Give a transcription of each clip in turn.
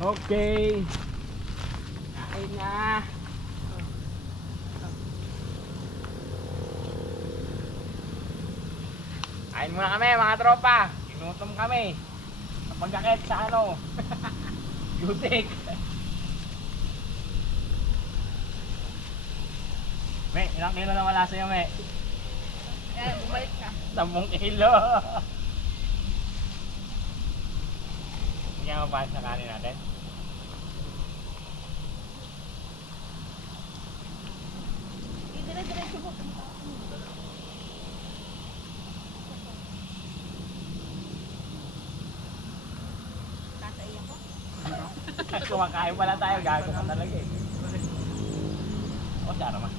Okay. Kain na. Kain muna kami mga tropa. Ginutom kami. Pagkakit sa ano. Yutik. Me, ilang kilo na wala sa'yo, Me? Ayan, bumalik ka. 10 kilo. Hindi ka mapahal sa kanin natin. Dire-diretso mo. Tataiyak ko. Kumakain pala tayo, gago ka talaga eh. O, siya naman.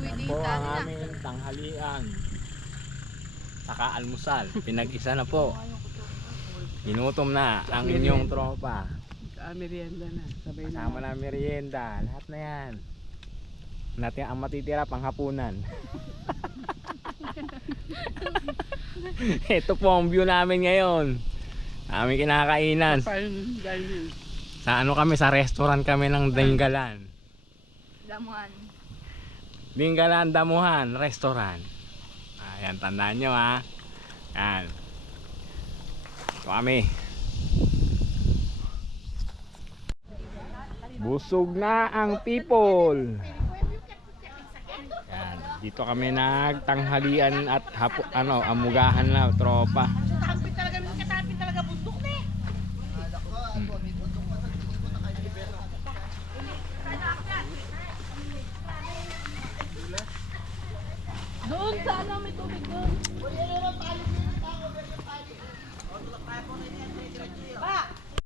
Yan po ang aming tanghalian. Saka almusal. Pinag-isa na po. Ginutom na ang inyong tropa. Merienda na. Sabay na. Kasama na merienda. Lahat na yan. Natin ang matitira panghapunan. Ito po ang view namin ngayon. Aming kinakainan. Fine dining. Sa ano kami, sa restaurant kami ng Dinggalan. Damuhan. Dinggalan Damuhan Restaurant. Ayan, tandaan nyo ha. Yan. Ito kami. Busog na ang people. Yan. Dito kami nagtanghalian at amugahan na tropa.